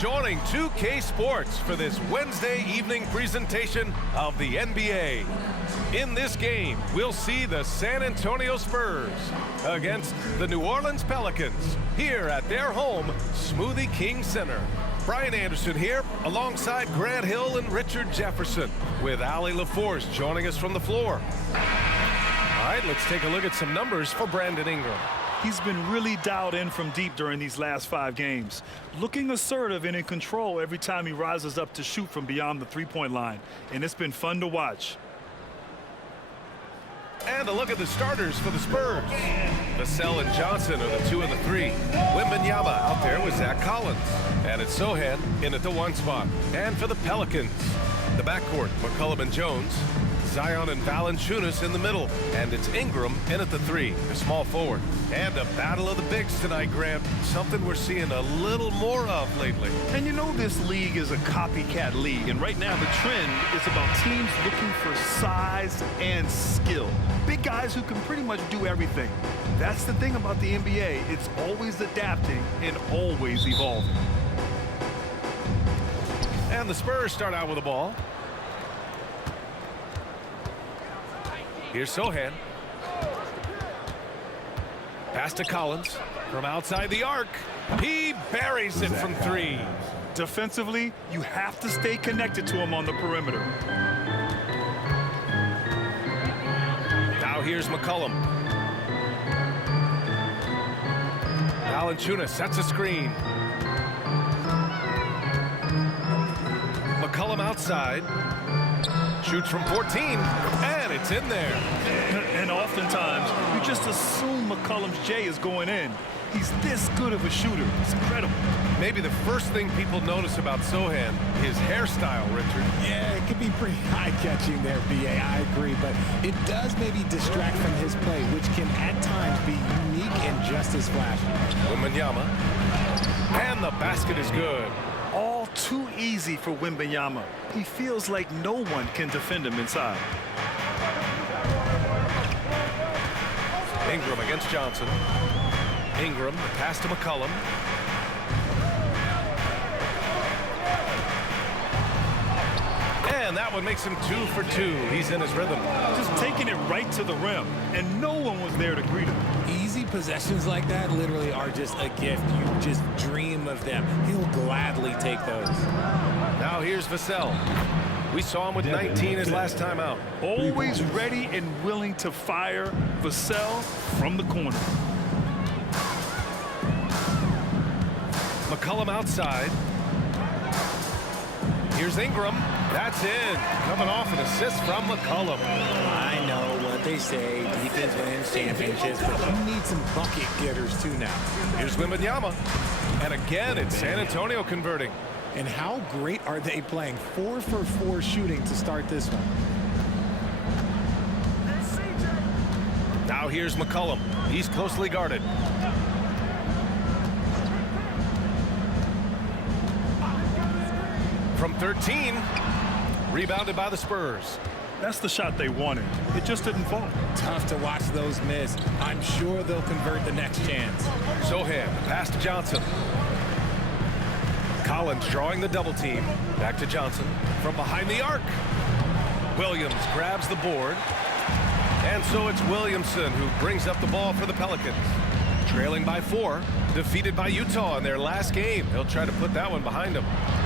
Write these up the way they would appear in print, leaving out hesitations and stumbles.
joining 2K Sports for this Wednesday evening presentation of the NBA. In this game, we'll see the San Antonio Spurs against the New Orleans Pelicans here at their home, Smoothie King Center. Brian Anderson here alongside Grant Hill and Richard Jefferson with Allie LaForce joining us from the floor. All right, let's take a look at some numbers for Brandon Ingram. He's been really dialed in from deep during these last 5 games. Looking assertive and in control every time he rises up to shoot from beyond the three-point line. And it's been fun to watch. And a look at the starters for the Spurs. Vassell and Johnson are the 2 and the 3. Wembanyama out there with Zach Collins. And it's Sohan in at the 1 spot. And for the Pelicans, the backcourt, McCollum and Jones. Zion and Valanciunas in the middle. And it's Ingram in at the 3, the small forward. And a battle of the bigs tonight, Grant. Something we're seeing a little more of lately. And you know this league is a copycat league. And right now the trend is about teams looking for size and skill. Big guys who can pretty much do everything. That's the thing about the NBA. It's always adapting and always evolving. And the Spurs start out with the ball. Here's Sohan. Pass to Collins from outside the arc. He buries it from 3. Defensively, you have to stay connected to him on the perimeter. Now here's McCollum. Valanciunas sets a screen. McCollum outside. Shoots from 14, and it's in there. And oftentimes, you just assume McCollum's J is going in. He's this good of a shooter. It's incredible. Maybe the first thing people notice about Sohan, his hairstyle, Richard. Yeah, it could be pretty eye-catching there, B.A. I agree, but it does maybe distract from his play, which can at times be unique and just as flashy. Wembanyama. And the basket is good. All too easy for Wembanyama. He feels like no one can defend him inside. Ingram against Johnson. Ingram, the pass to McCollum. And that one makes him 2 for 2. He's in his rhythm. Just taking it right to the rim, and no one was there to greet him. Easy possessions like that literally are just a gift. You just dream of them. He'll gladly take those. Now here's Vassell. We saw him with 19 his last time out. Always ready and willing to fire. Vassell from the corner. McCollum outside. Here's Ingram. That's in. Coming off an assist from McCollum. I know what they say. Defense wins championships, but you need some bucket getters too now. Here's Wembanyama. And again, it's San Antonio converting. And how great are they playing? 4 for 4 shooting to start this one. Now here's McCollum. He's closely guarded. From 13, rebounded by the Spurs. That's the shot they wanted. It just didn't fall. Tough to watch those miss. I'm sure they'll convert the next chance. Sohan, pass to Johnson. Collins drawing the double team. Back to Johnson from behind the arc. Williams grabs the board. And so it's Williamson who brings up the ball for the Pelicans. Trailing by 4, defeated by Utah in their last game. They'll try to put that one behind them.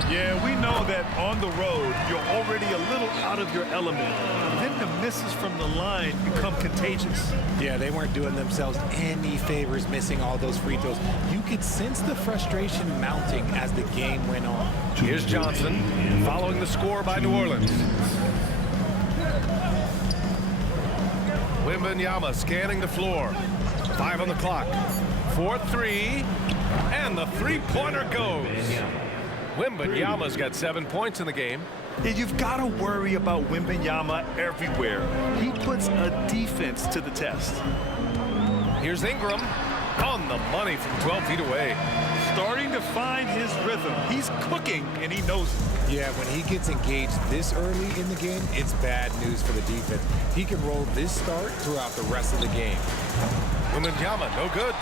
Yeah, we know that on the road, you're already a little out of your element. Then the misses from the line become contagious. Yeah, they weren't doing themselves any favors missing all those free throws. You could sense the frustration mounting as the game went on. Here's Johnson following the score by New Orleans. Wembanyama scanning the floor. 5 on the clock. 4-3. And the three-pointer goes. Wembanyama's got 7 points in the game. Yeah, you've got to worry about Wembanyama everywhere. He puts a defense to the test. Here's Ingram on the money from 12 feet away. Starting to find his rhythm. He's cooking, and he knows it. Yeah, when he gets engaged this early in the game, it's bad news for the defense. He can roll this start throughout the rest of the game. Wembanyama, no good.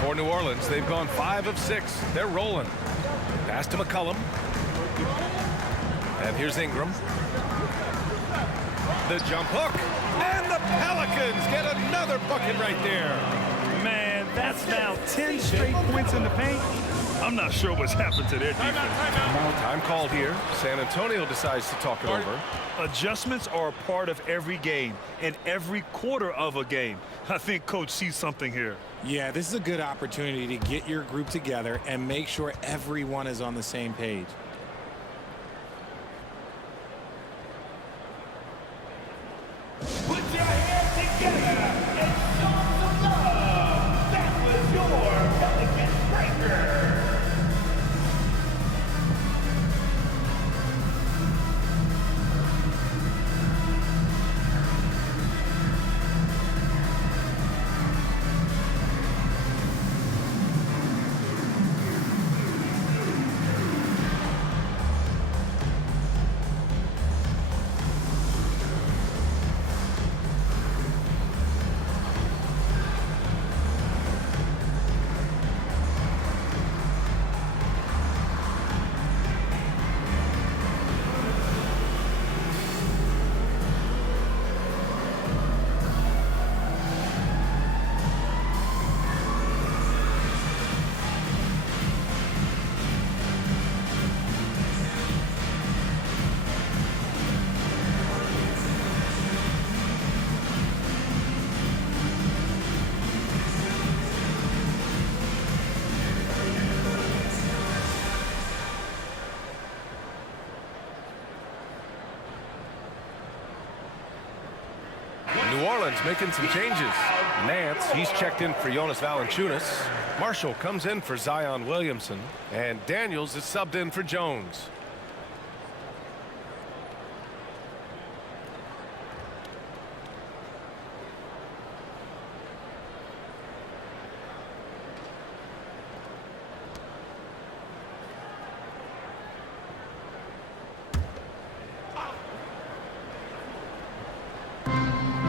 For New Orleans, they've gone 5 of 6. They're rolling. Pass to McCollum. And here's Ingram. The jump hook. And the Pelicans get another bucket right there. Man, that's now 10 straight points in the paint. I'm not sure what's happened to their defense. Time called here. San Antonio decides to talk it over. Adjustments are a part of every game and every quarter of a game. I think Coach sees something here. Yeah, this is a good opportunity to get your group together and make sure everyone is on the same page. Put your hands together and show some love. That was your Pelicans breaker. New Orleans making some changes. Nance, he's checked in for Jonas Valanciunas. Marshall comes in for Zion Williamson. And Daniels is subbed in for Jones.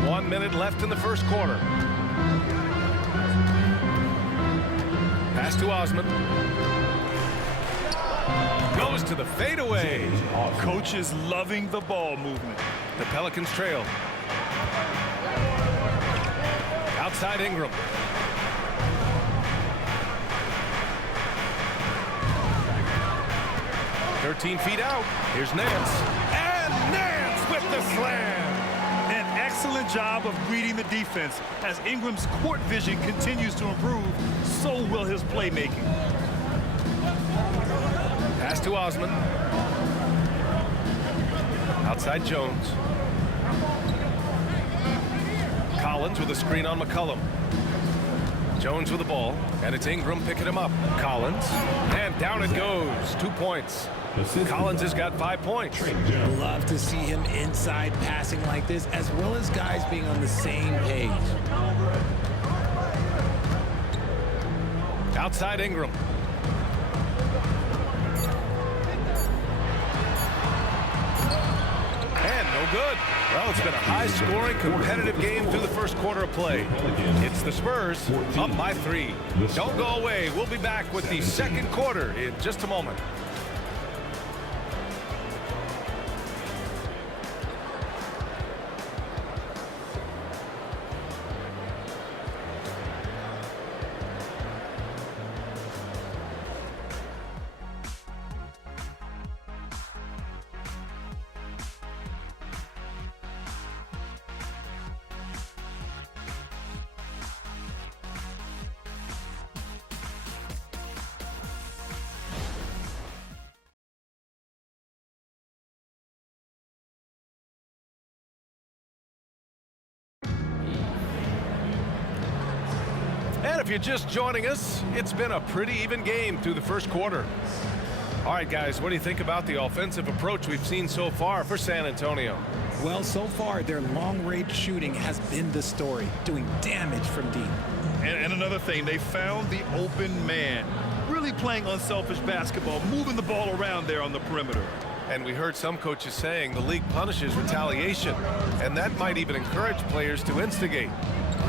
One minute left in the first quarter. Pass to Osman. Goes to the fadeaway. Coach is loving the ball movement. The Pelicans trail. Outside Ingram. "13 feet out. Here's Nance. And Nance with the slam. An excellent job of reading the defense. As Ingram's court vision continues to improve, so will his playmaking. Pass to Osman. Outside Jones. Collins with a screen on McCollum. Jones with the ball, and it's Ingram picking him up. Collins, and down it goes. 2 points. Collins has got 5 points. Love to see him inside passing like this, as well as guys being on the same page. Outside Ingram. And no good. Well, it's been a high-scoring, competitive game through the first quarter of play. It's the Spurs up by 3. Don't go away. We'll be back with the second quarter in just a moment. And if you're just joining us, it's been a pretty even game through the first quarter. All right, guys, what do you think about the offensive approach we've seen so far for San Antonio? Well, so far, their long-range shooting has been the story, doing damage from deep. And another thing, they found the open man. Really playing unselfish basketball, moving the ball around there on the perimeter. And we heard some coaches saying the league punishes retaliation, and that might even encourage players to instigate.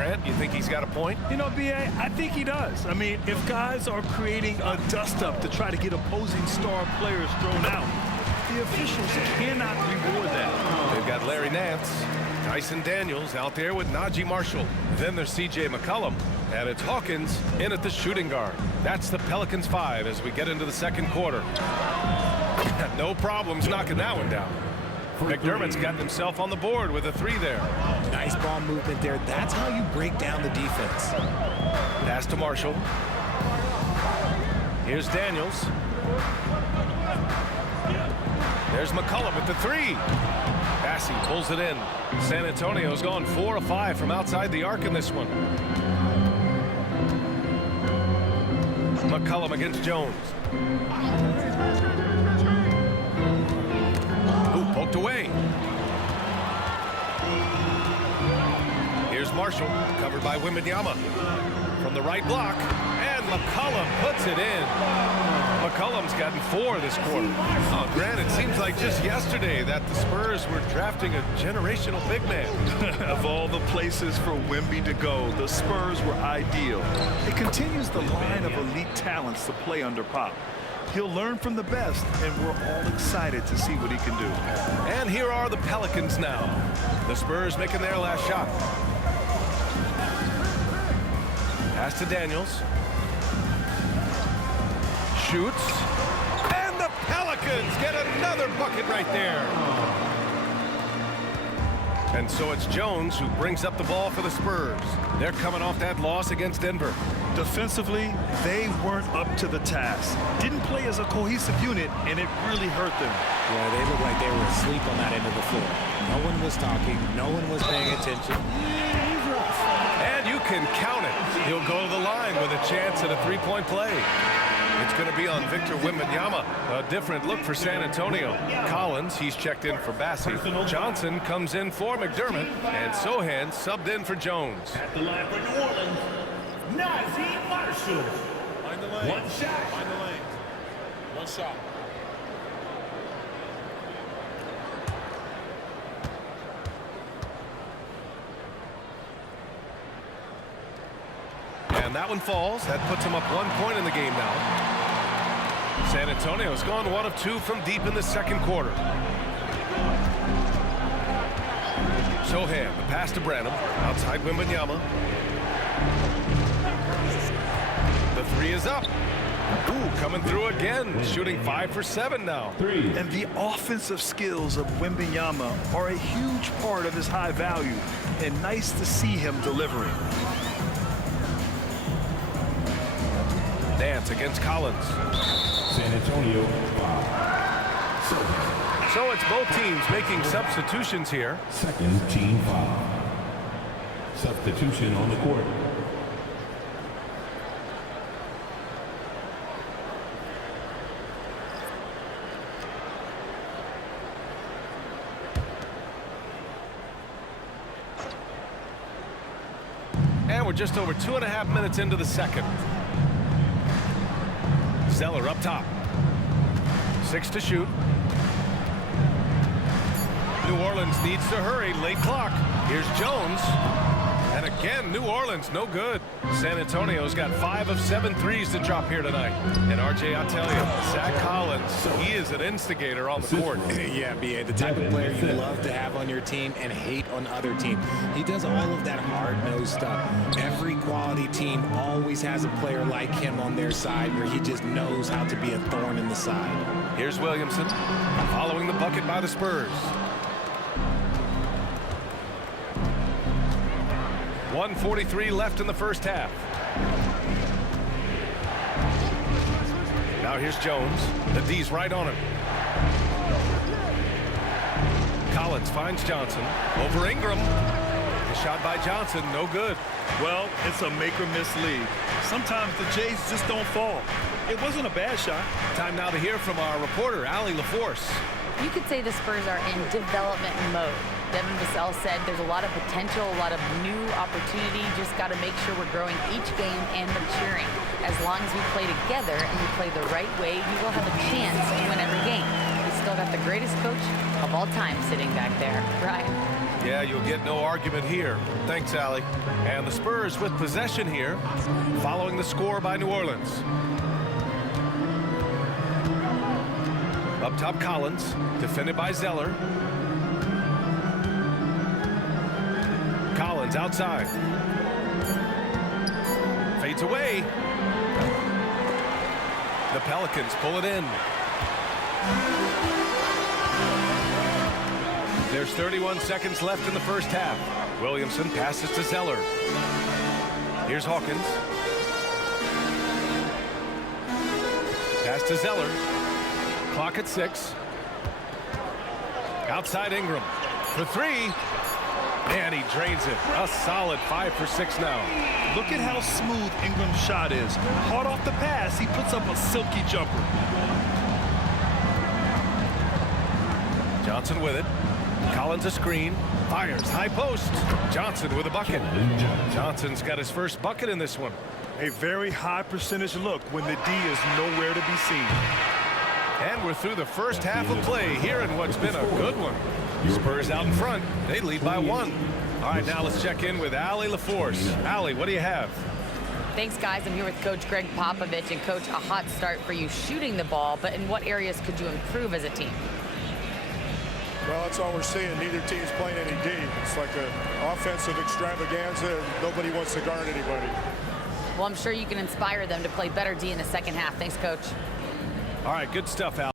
Grant, you think he's got a point? You know, B.A., I think he does. I mean, if guys are creating a dust-up to try to get opposing star players thrown out, the officials cannot reward that. They've got Larry Nance, Tyson Daniels out there with Najee Marshall. Then there's C.J. McCollum, and it's Hawkins in at the shooting guard. That's the Pelicans 5 as we get into the second quarter. No problems knocking that one down. McDermott's got himself on the board with a 3 there. Nice ball movement there. That's how you break down the defense. Pass to Marshall. Here's Daniels. There's McCollum with the 3. Bassey pulls it in. San Antonio's gone 4 of 5 from outside the arc in this one. McCollum against Jones. Ooh, poked away. Here's Marshall, covered by Wembanyama. From the right block, and McCollum puts it in. McCollum's gotten 4 this quarter. Oh, Grant, it seems like just yesterday that the Spurs were drafting a generational big man. Of all the places for Wemby to go, the Spurs were ideal. It continues the line of elite talents to play under Pop. He'll learn from the best, and we're all excited to see what he can do. And here are the Pelicans now. The Spurs making their last shot. Pass to Daniels. Shoots. And the Pelicans get another bucket right there. And so it's Jones who brings up the ball for the Spurs. They're coming off that loss against Denver. Defensively, they weren't up to the task. Didn't play as a cohesive unit, and it really hurt them. Yeah, they looked like they were asleep on that end of the floor. No one was talking. No one was paying attention. And you can count it. He'll go to the line with a chance at a three-point play. It's going to be on Victor Wembanyama. A different look for San Antonio. Collins, he's checked in for Bassey. Johnson comes in for McDermott. And Sohan subbed in for Jones. At the line for New Orleans, Najee Marshall. Find the lane. One shot. Find the lane. One shot. And that one falls. That puts him up 1 point in the game now. San Antonio's gone 1 of 2 from deep in the second quarter. Sohan, the pass to Branham. Outside Wembanyama. The 3 is up. Ooh, coming through again. Shooting 5 for 7 now. And the offensive skills of Wembanyama are a huge part of his high value, and nice to see him delivering. Nance against Collins. San Antonio. So it's both teams making substitutions here. Second team foul. Substitution on the court. And we're just over 2.5 minutes into the second. Zeller up top. 6 to shoot. New Orleans needs to hurry. Late clock. Here's Jones. And again, New Orleans, no good. San Antonio's got 5 of 7 threes to drop here tonight. And RJ, I'll tell you, Zach Collins, he is an instigator on the court. Yeah, B.A., the type of player you love to have on your team and hate on other teams. He does all of that hard-nosed stuff. Every quality team always has a player like him on their side where he just knows how to be a thorn in the side. Here's Williamson, following the bucket by the Spurs. 1:43 left in the first half. Now here's Jones. The D's right on him. Collins finds Johnson. Over Ingram. The shot by Johnson, no good. Well, it's a make-or-miss league. Sometimes the Jays just don't fall. It wasn't a bad shot. Time now to hear from our reporter, Allie LaForce. You could say the Spurs are in development mode. Devin Vassell said there's a lot of potential, a lot of new opportunity. Just got to make sure we're growing each game and maturing. As long as we play together and we play the right way, we will have a chance to win every game. We still still got the greatest coach of all time sitting back there. Ryan. Yeah, you'll get no argument here. Thanks, Allie. And the Spurs with possession here, following the score by New Orleans. Up top, Collins, defended by Zeller. Collins outside. Fades away. The Pelicans pull it in. There's 31 seconds left in the first half. Williamson passes to Zeller. Here's Hawkins. Pass to Zeller. Clock at 6. Outside Ingram for 3. And he drains it. A solid 5 for 6 now. Look at how smooth Ingram's shot is. Hard off the pass, he puts up a silky jumper. Johnson with it. Collins a screen. Fires. High post. Johnson with a bucket. Johnson's got his first bucket in this one. A very high percentage look when the D is nowhere to be seen. And we're through the first half of play here in what's been a good one. Spurs out in front. They lead by 1. All right, now let's check in with Allie LaForce. Allie, what do you have? Thanks, guys. I'm here with Coach Greg Popovich. And, Coach, a hot start for you shooting the ball, but in what areas could you improve as a team? Well, that's all we're seeing. Neither team's playing any D. It's like an offensive extravaganza. Nobody wants to guard anybody. Well, I'm sure you can inspire them to play better D in the second half. Thanks, Coach. All right, good stuff, Al.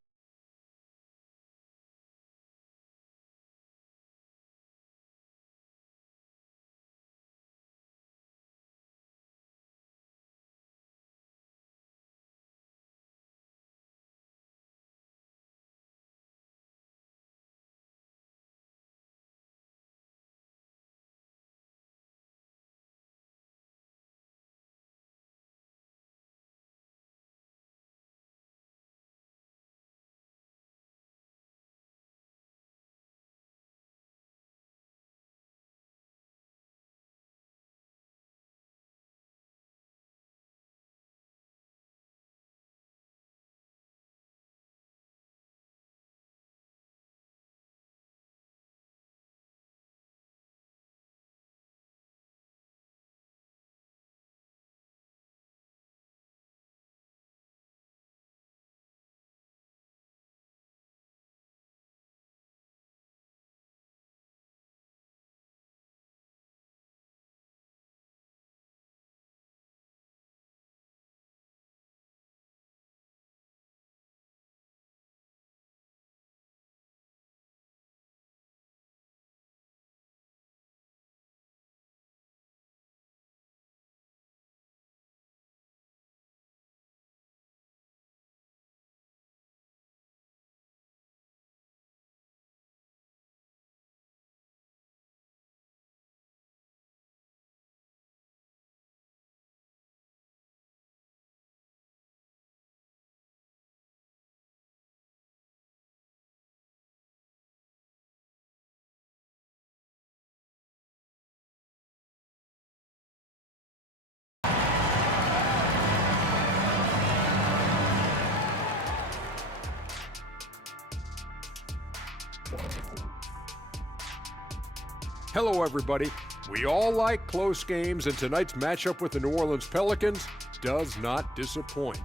Hello, everybody. We all like close games, and tonight's matchup with the New Orleans Pelicans does not disappoint.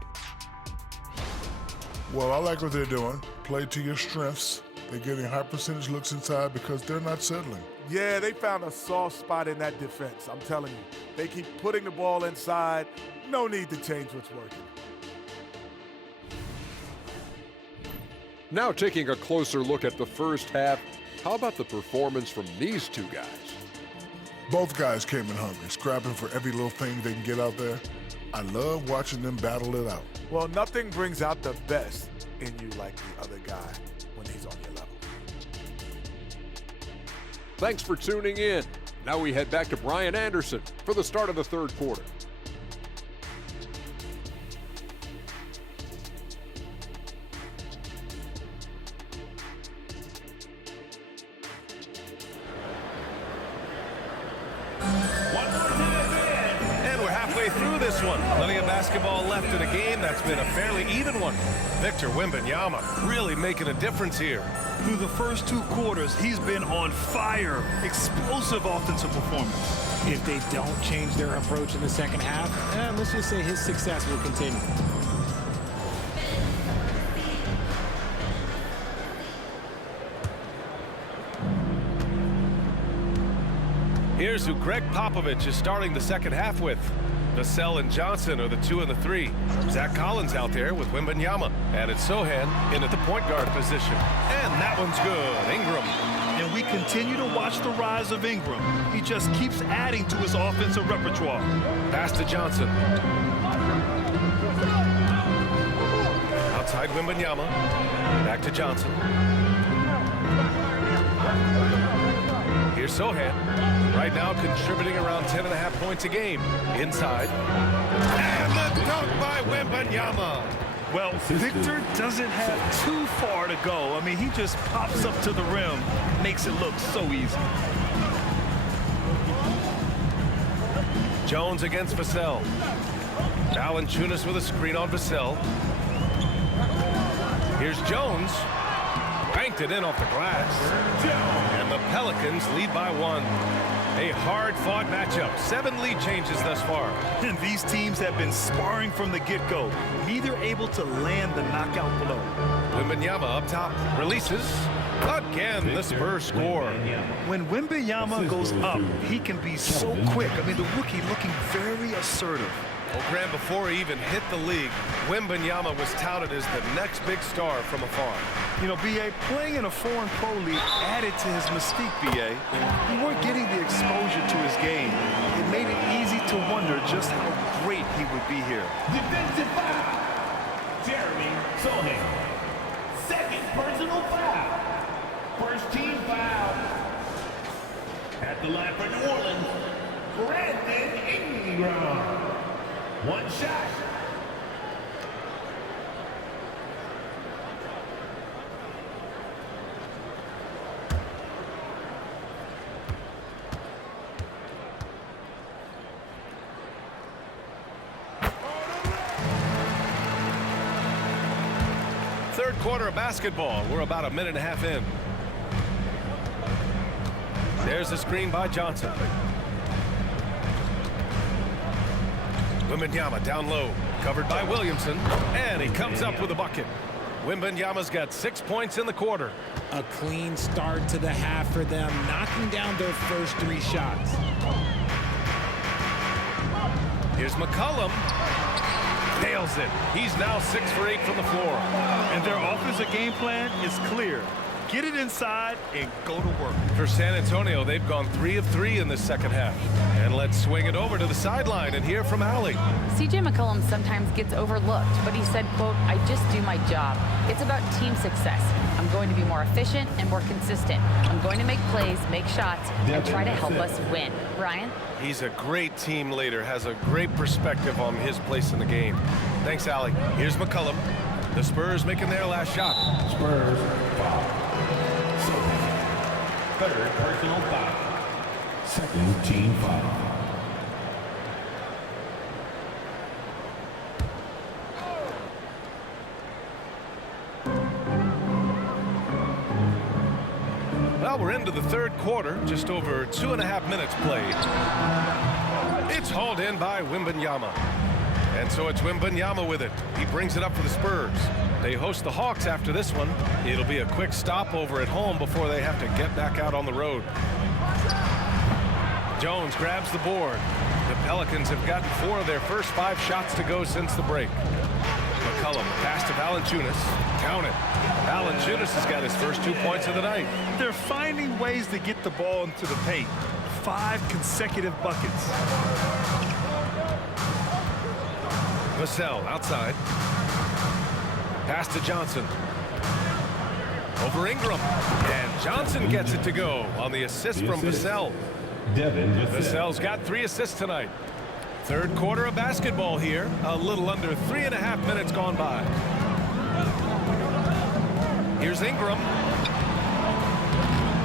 Well, I like what they're doing. Play to your strengths. They're getting high percentage looks inside because they're not settling. Yeah, they found a soft spot in that defense. I'm telling you. They keep putting the ball inside. No need to change what's working. Now taking a closer look at the first half, how about the performance from these two guys? Both guys came in hungry, scrapping for every little thing they can get out there. I love watching them battle it out. Well, nothing brings out the best in you like the other guy when he's on your level. Thanks for tuning in. Now we head back to Brian Anderson for the start of the third quarter. through this one. Plenty of basketball left in a game that's been a fairly even one. Victor Wembanyama really making a difference here. Through the first 2 quarters, he's been on fire. Explosive offensive performance. If they don't change their approach in the second half, let's just say his success will continue. Here's who Greg Popovich is starting the second half with. Vassell and Johnson are the 2 and the 3. Zach Collins out there with Wembanyama. And it's Sohan in at the point guard position. And that one's good. Ingram. And we continue to watch the rise of Ingram. He just keeps adding to his offensive repertoire. Pass to Johnson. Outside Wembanyama. Back to Johnson. Here's Sohan. Right now contributing around 10.5 points a game. Inside. And the dunk by Wembanyama. Well, Victor doesn't have too far to go. I mean, he just pops up to the rim, makes it look so easy. Jones against Vassell. Valanciunas with a screen on Vassell. Here's Jones. Banked it in off the glass. And the Pelicans lead by 1. A hard-fought matchup. 7 lead changes thus far. And these teams have been sparring from the get-go. Neither able to land the knockout blow. Wembanyama up top. Releases. Again, the Spurs score. When Wembanyama goes up, he can be so quick. I mean, the rookie looking very assertive. Well, Graham, before he even hit the league, Wembanyama was touted as the next big star from afar. You know, B.A., playing in a foreign pro league added to his mystique, B.A. We weren't getting the exposure to his game. It made it easy to wonder just how great he would be here. Defensive foul. Jeremy Sohan. Second personal foul. First team foul. At the line for New Orleans, Brandon Ingram. 1 shot. Third quarter of basketball. We're about a minute and a half in. There's a screen by Johnson. Wembanyama down low, covered by Williamson, and he comes up with a bucket. Wembanyama's got 6 points in the quarter. A clean start to the half for them, knocking down their first 3 shots. Here's McCollum. Nails it. He's now 6 for 8 from the floor. And their offensive game plan is clear. Get it inside and go to work. For San Antonio, they've gone 3 of 3 in this second half. And let's swing it over to the sideline and hear from Allie. CJ McCollum sometimes gets overlooked, but he said, quote, "I just do my job. It's about team success. I'm going to be more efficient and more consistent. I'm going to make plays, make shots, and try to help us win." Ryan? He's a great team leader, has a great perspective on his place in the game. Thanks, Allie. Here's McCollum. The Spurs making their last shot. Spurs foul. Third personal foul. Second team foul. Well, we're into the third quarter, just over 2.5 minutes played. It's hauled in by Wembanyama. And so it's Wembanyama with it. He brings it up for the Spurs. They host the Hawks after this one. It'll be a quick stopover at home before they have to get back out on the road. Jones grabs the board. The Pelicans have gotten 4 of their first 5 shots to go since the break. McCollum pass to Valanciunas. Count it. Valanciunas has got his first 2 points of the night. They're finding ways to get the ball into the paint. 5 consecutive buckets. Vassell outside. Pass to Johnson. Over Ingram. And Johnson gets it to go on the assist from Vassell. Vassell's got 3 assists tonight. Third quarter of basketball here. A little under 3.5 minutes gone by. Here's Ingram.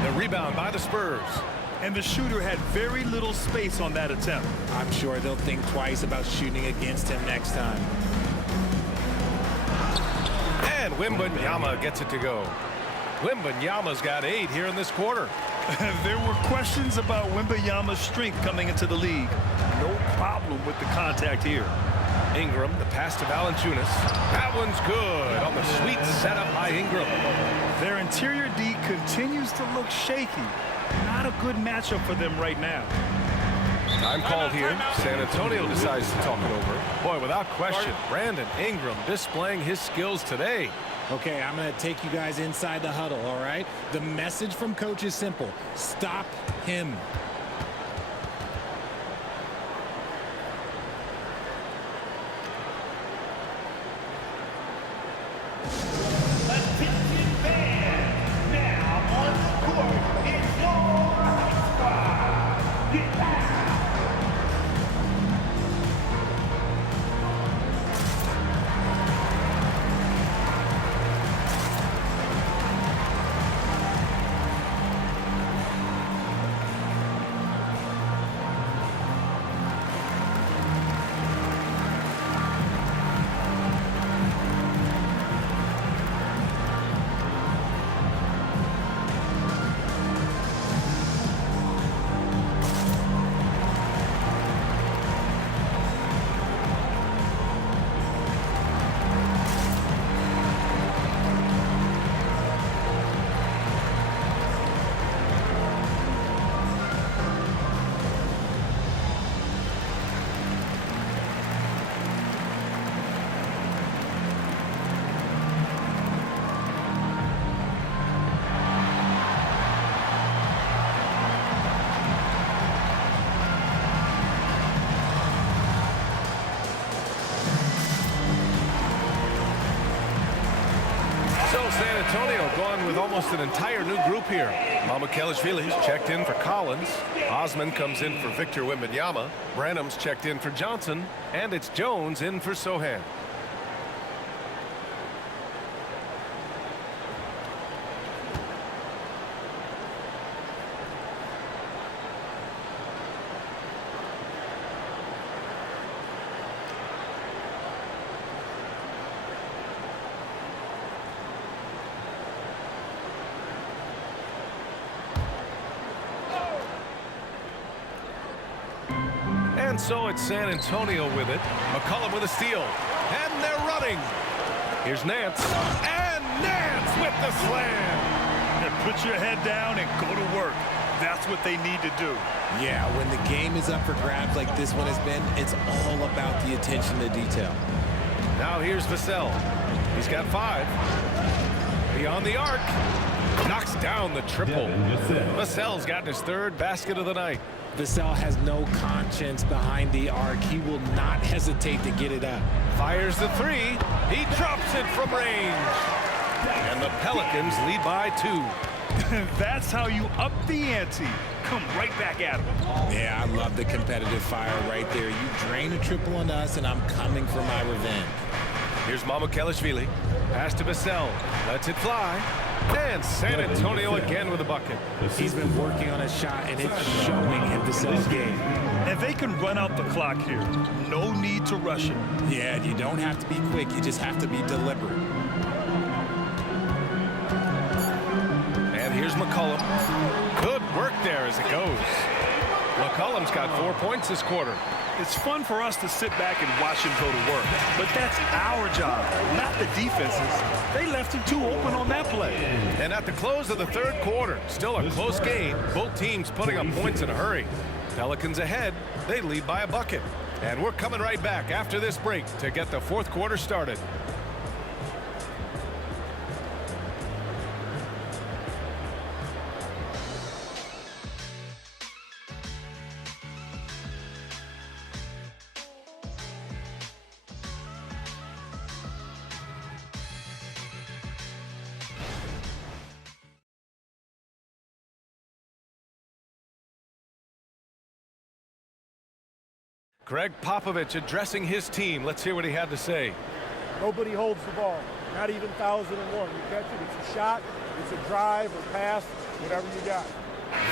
The rebound by the Spurs. And the shooter had very little space on that attempt. I'm sure they'll think twice about shooting against him next time. And Wembanyama gets it to go. Wembanyama's got 8 here in this quarter. There were questions about Wembanyama's strength coming into the league. No problem with the contact here. Ingram, the pass to Valanciunas. That one's good on the sweet setup by Ingram. Their interior D continues to look shaky. Not a good matchup for them right now. Time called here. San Antonio decides to talk it over. Boy, without question, Brandon Ingram displaying his skills today. Okay, I'm going to take you guys inside the huddle, all right? The message from coach is simple. Stop him. Attention fans, now on the court is your squad. Get back. San Antonio going with almost an entire new group here. Mamukelashvili's checked in for Collins. Osman comes in for Victor Wembanyama. Branham's checked in for Johnson. And it's Jones in for Sohan. And so it's San Antonio with it. McCollum with a steal. And they're running. Here's Nance. And Nance with the slam. And put your head down and go to work. That's what they need to do. Yeah, when the game is up for grabs like this one has been, it's all about the attention to detail. Now here's Vassell. He's got 5. Beyond the arc. Knocks down the triple. Vassell's gotten his 3rd basket of the night. Vassell has no conscience behind the arc. He will not hesitate to get it up. Fires the 3. He drops it from range. And the Pelicans lead by 2. That's how you up the ante. Come right back at him. Yeah, I love the competitive fire right there. You drain a triple on us, and I'm coming for my revenge. Here's Mamukelashvili. Pass to Vassell. Lets it fly. And San Antonio again with a bucket. He's been working on a shot, and it's showing in Vassell's game. And they can run out the clock here. No need to rush it. Yeah, you don't have to be quick. You just have to be deliberate. And here's McCollum. Good work there as it goes. McCollum's got 4 points this quarter. It's fun for us to sit back and watch him go to work. But that's our job, not the defense's. They left him too open on that play. And at the close of the 3rd quarter, still a close game. Both teams putting up points in a hurry. Pelicans ahead. They lead by a bucket. And we're coming right back after this break to get the 4th quarter started. Greg Popovich addressing his team. Let's hear what he had to say. Nobody holds the ball, not even 1,001. You catch it, it's a shot, it's a drive or pass, whatever you got.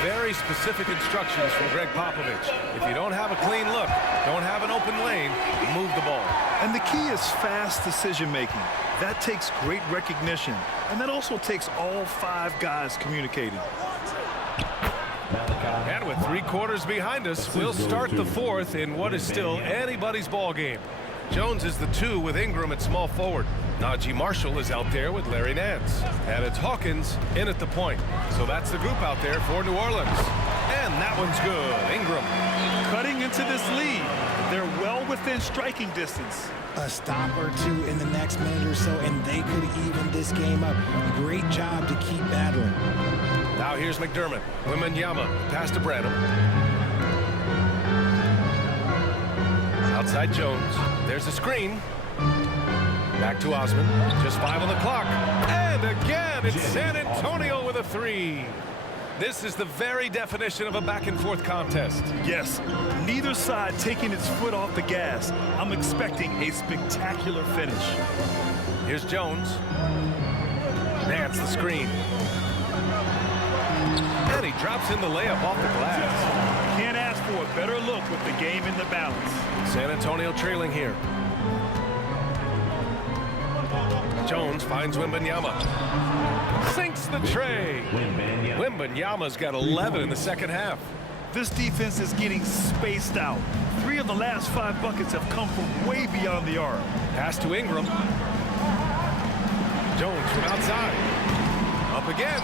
Very specific instructions from Greg Popovich. If you don't have a clean look, don't have an open lane, move the ball. And the key is fast decision-making. That takes great recognition, and that also takes all 5 guys communicating. And with 3 quarters behind us, we'll start the 4th in what is still anybody's ball game. Jones is the 2 with Ingram at small forward. Najee Marshall is out there with Larry Nance. And it's Hawkins in at the point. So that's the group out there for New Orleans. And that one's good. Ingram. Cutting into this lead. They're well within striking distance. A stop or 2 in the next minute or so, and they could even this game up. Great job to keep battling. Now here's McDermott. Wembanyama pass to Branham. Outside Jones. There's a screen. Back to Osman. Just 5 on the clock. And again, it's San Antonio with a 3. This is the very definition of a back-and-forth contest. Yes, neither side taking its foot off the gas. I'm expecting a spectacular finish. Here's Jones. Nance the screen. And he drops in the layup off the glass. Can't ask for a better look with the game in the balance. San Antonio trailing here. Jones finds Wembanyama. Sinks the tray. Wembanyama's got 11 in the second half. This defense is getting spaced out. 3 of the last 5 buckets have come from way beyond the arc. Pass to Ingram. Jones from outside. Up again.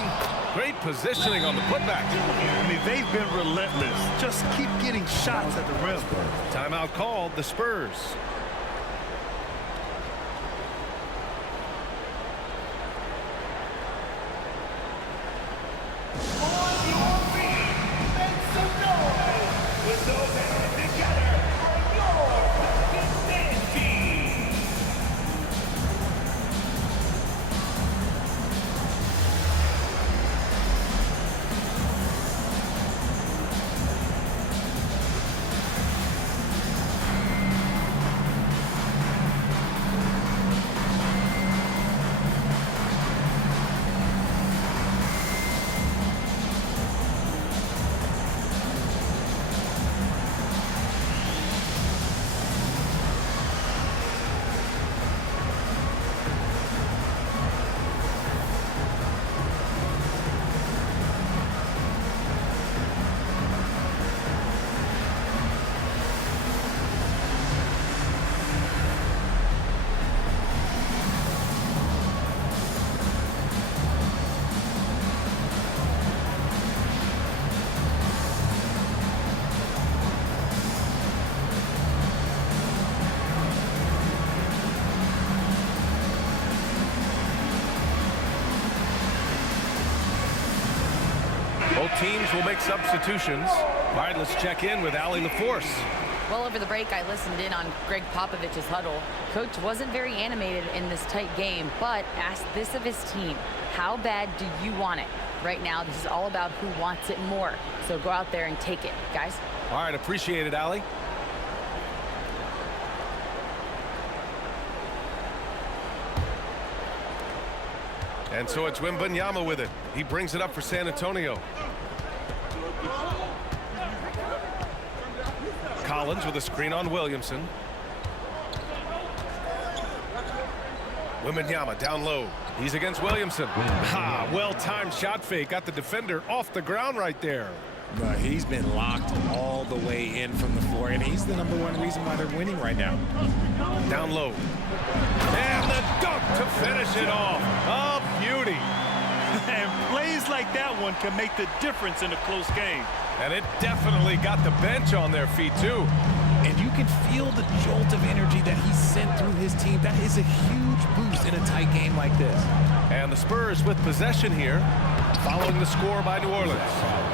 Great positioning on the putback. I mean, they've been relentless. Just keep getting shots at the rim. Timeout called, the Spurs. Both teams will make substitutions. All right, let's check in with Allie LaForce. Well, over the break, I listened in on Greg Popovich's huddle. Coach wasn't very animated in this tight game, but asked this of his team. How bad do you want it? Right now, this is all about who wants it more. So go out there and take it, guys. All right, appreciate it, Allie. And so it's Wembanyama with it. He brings it up for San Antonio. Collins with a screen on Williamson. Wembanyama down low. He's against Williamson. Well-timed shot fake. Got the defender off the ground right there. He's been locked all the way in from the floor, and he's the #1 reason why they're winning right now. Down low. And the dunk to finish it off. A beauty. And plays like that one can make the difference in a close game. And it definitely got the bench on their feet, too. And you can feel the jolt of energy that he sent through his team. That is a huge boost in a tight game like this. And the Spurs with possession here, following the score by New Orleans.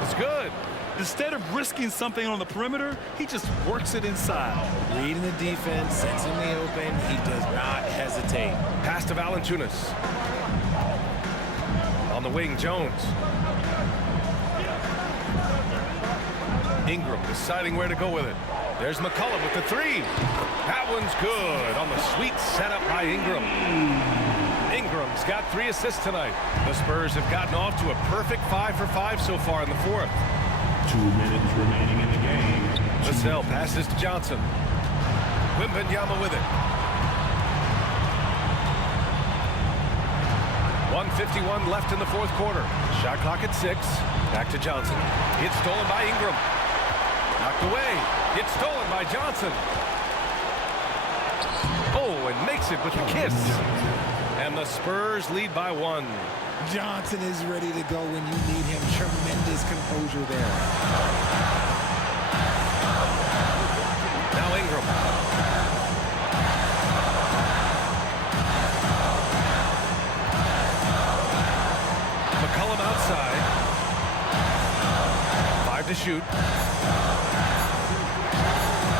It's good. Instead of risking something on the perimeter, he just works it inside. Reading the defense, sensing the open, he does not hesitate. Pass to Valanciunas. On the wing, Jones. Ingram deciding where to go with it. There's McCullough with the 3. That one's good on the sweet setup by Ingram. Ingram He's got 3 assists tonight. The Spurs have gotten off to a perfect 5 for 5 so far in the 4th. 2 minutes remaining in the game. Vassell passes to Johnson. Wembanyama with it. 1:51 left in the 4th quarter. Shot clock at 6. Back to Johnson. It's stolen by Ingram. Knocked away. It's stolen by Johnson. Oh, and makes it with the kiss. And the Spurs lead by 1. Johnson is ready to go when you need him. Tremendous composure there. Now Ingram. McCollum outside. 5 to shoot.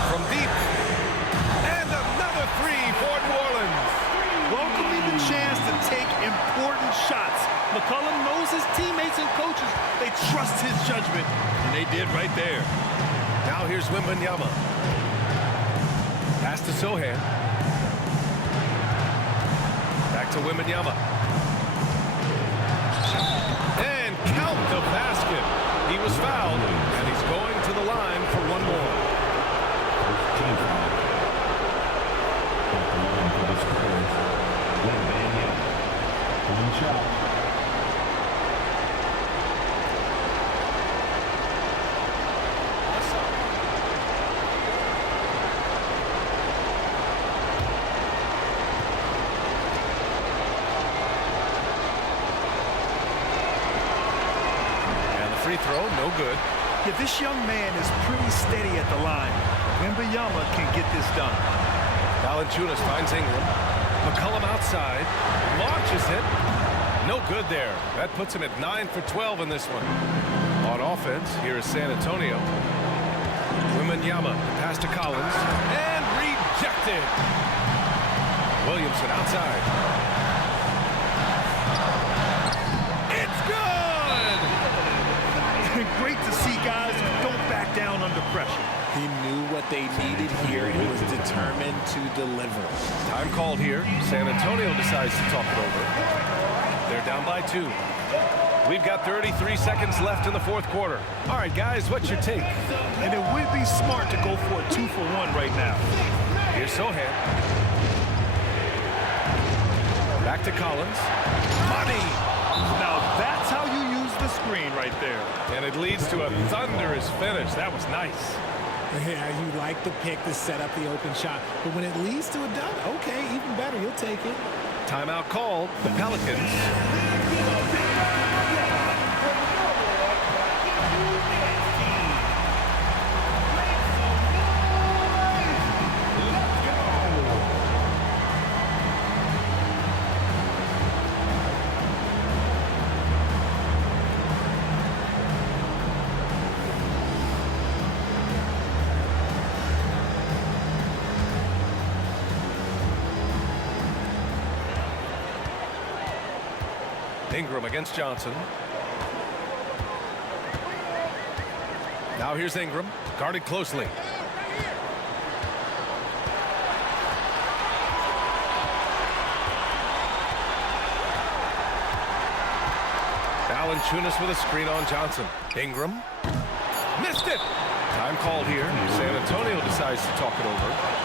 From deep. And another 3 for New Orleans. Welcoming the chance to take important shots. McCollum knows his teammates and coaches. They trust his judgment, and they did right there. Now here's Wembanyama. Pass to Sohan. Back to Wembanyama. And count the basket. He was fouled, and he's going to the line for 1 more. Team foul. At the line for the Spurs. Wembanyama. 1 shot. Free throw, no good. Yeah, this young man is pretty steady at the line. Wembanyama can get this done. Valanciunas finds Ingram. McCollum outside. Launches it. No good there. That puts him at 9 for 12 in this one. On offense, here is San Antonio. Wembanyama, pass to Collins. And rejected. Williamson outside. It's good! Great to see guys who don't back down under pressure. He knew what they needed here and was determined to deliver. Time called here. San Antonio decides to talk it over. They're down by 2. We've got 33 seconds left in the 4th quarter. All right, guys, what's your take? And it would be smart to go for a 2 for 1 right now. Here's Sohan. Back to Collins. Money! Now that's how you use the screen right there. And it leads to a thunderous finish. That was nice. Yeah, you like the pick to set up the open shot. But when it leads to a dunk, okay, even better. You'll take it. Timeout called. The Pelicans. Ingram against Johnson. Now here's Ingram, guarded closely. Valanciunas with a screen on Johnson. Ingram missed it. Time called here. San Antonio decides to talk it over.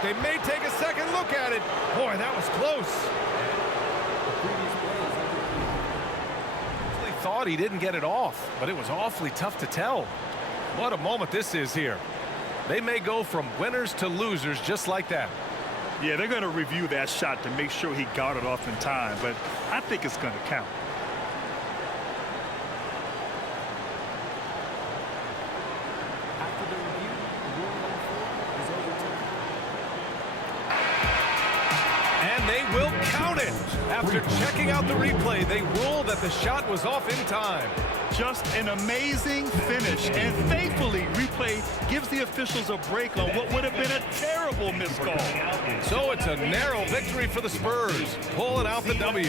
They may take a second look at it. Boy, that was close. He thought he didn't get it off, but it was awfully tough to tell. What a moment this is here. They may go from winners to losers just like that. Yeah, they're going to review that shot to make sure he got it off in time, but I think it's going to count. After the review, the ruling on the floor quiet. After checking out the replay, they ruled that the shot was off in time. Just an amazing finish, and thankfully, replay gives the officials a break on what would have been a terrible missed call. So it's a narrow victory for the Spurs, pulling out the W.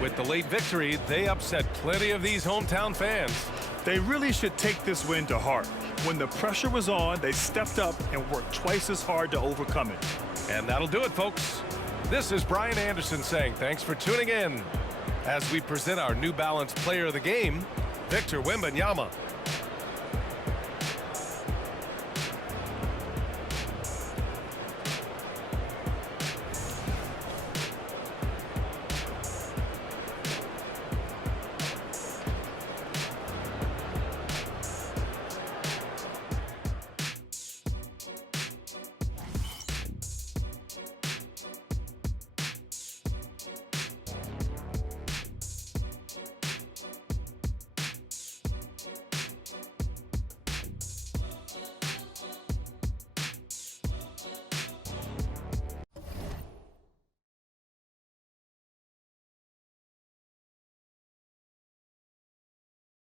With the late victory, they upset plenty of these hometown fans. They really should take this win to heart. When the pressure was on, they stepped up and worked twice as hard to overcome it. And that'll do it, folks. This is Brian Anderson saying thanks for tuning in as we present our New Balance Player of the Game, Victor Wembanyama.